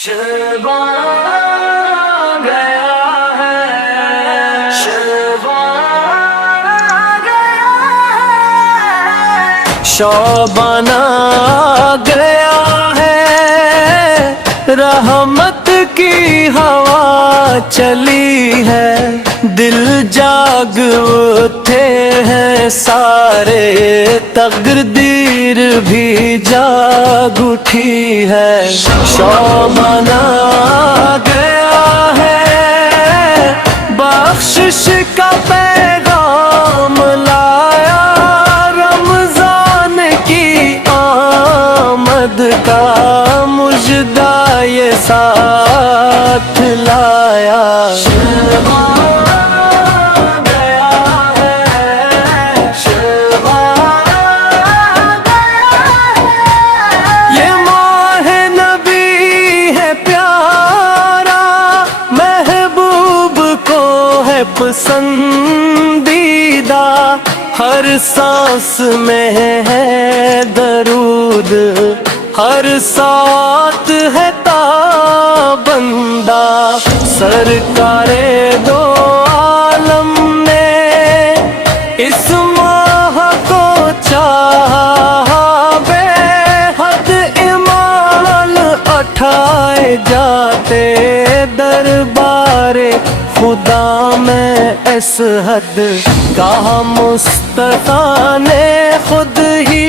शबान गया है, शबान गया है, शबान गया है, रहमत की हवा चली है, दिल जाग उठे हैं सारे, तकदीर भी जाग उठी है, शबान गया है, बख्शिश का पैगाम लाया, रमजान की आमद का मुजदा ये साथ लाया, शबान गया है, शबान गया है, ये माह नबी है प्यारा, महबूब को है पसंदीदा, हर सांस में है दरूद, हर साथ है ताबंदा, सरकारे दो आलम ने इस माह को चाहा, बेहद इमाल उठाए जाते दरबारे खुदा में इस हद, कहा मुस्तफा ने खुद ही,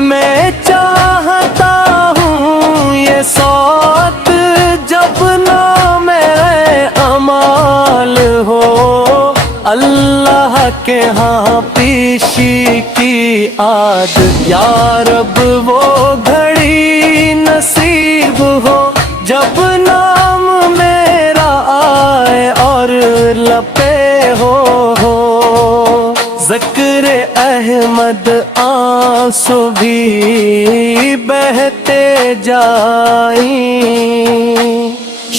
मैं चाहता हूँ ये सौत जब नाम अमाल हो, अल्लाह के यहाँ पीशी की आद, या रब वो घड़ी नसीब हो, जब नाम मेरा आए और लपे हो, ज़िक्र अहमद आंसू भी बहते जाएं,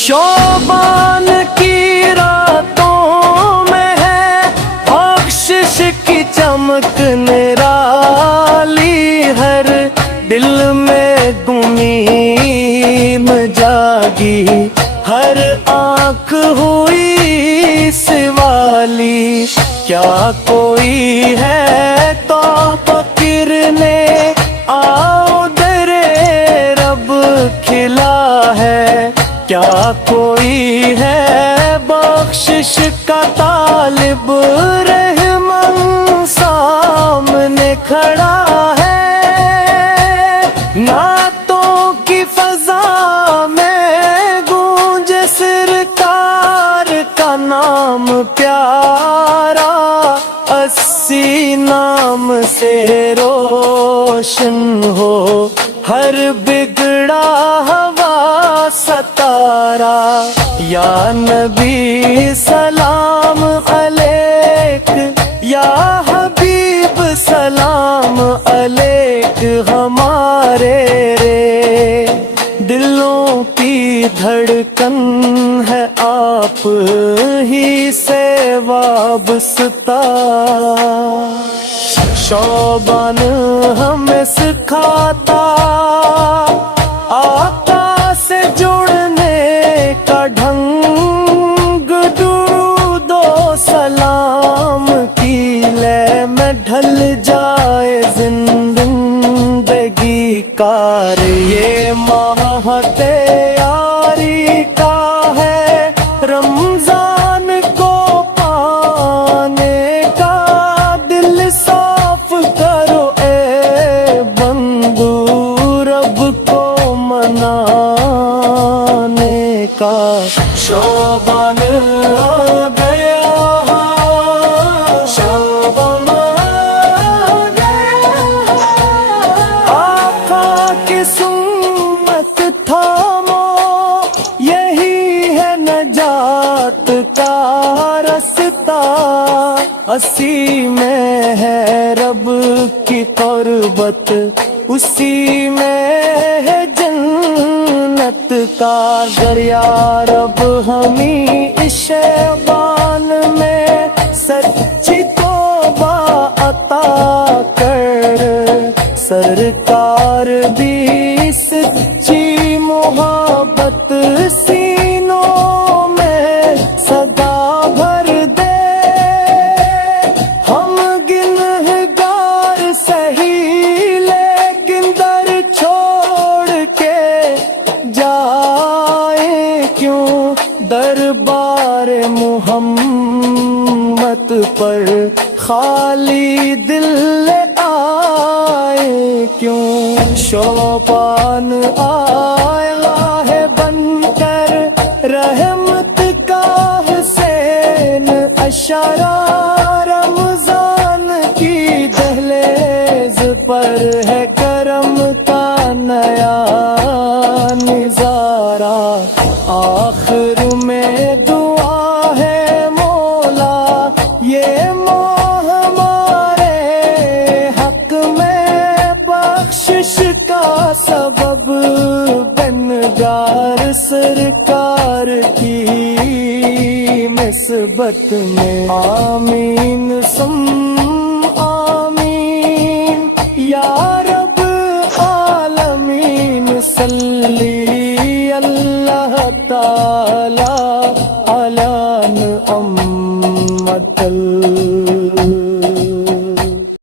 शोबान की रातों में है बख्शिश की चमक निराली, हर दिल में उम्मीद जागी, हर आँख हुई सिवाली, क्या कोई है तो फिरने आओ दरे रब खिला है, क्या कोई है बख्शिश का तालिब, रहमान सामने खड़ा है, नातों की फजा में गूंजे सरकार का नाम प्यारा, 80 नाम से रोशन हो हर बिगड़ा हवा सतारा, या नबी सलाम अलैक, या हबीब सलाम अलैक, हमारे रे दिलों की धड़कन है आप ही से वाबस्ता, शोबान हमें सिखाता आका से जुड़ने का ढंग, दुरूदो सलाम की ले में ढल जाए जिंदगी कार, ये माह तैयारी का है, रमजान को पाने का, दिल साफ करो ए बंदू, रब को मनाने का, शोबान आ गया, शोबान आ गया, आका की सुन्नत थामो, यही है नजात का रास्ता, असी में है रब की कुर्बत, उसी में है जन्नत का दरिया, रब हमी इस शबान में सच्ची तौबा अता कर, सरकार भी सच्ची मोहब्बत پر خالی دل لے آئے کیوں شوپان آئے گاہ بن کر رحمت کا حسین اشارہ رمضان کی دہلیز پر ہے کرم کا نیا نظارہ آخر میں دعا ہے مولا یہ ماہ ہمارے حق میں بخشش کا سبب بنگار سرکار کی نسبت میں آمین سم آمین یا رب عالمین صلی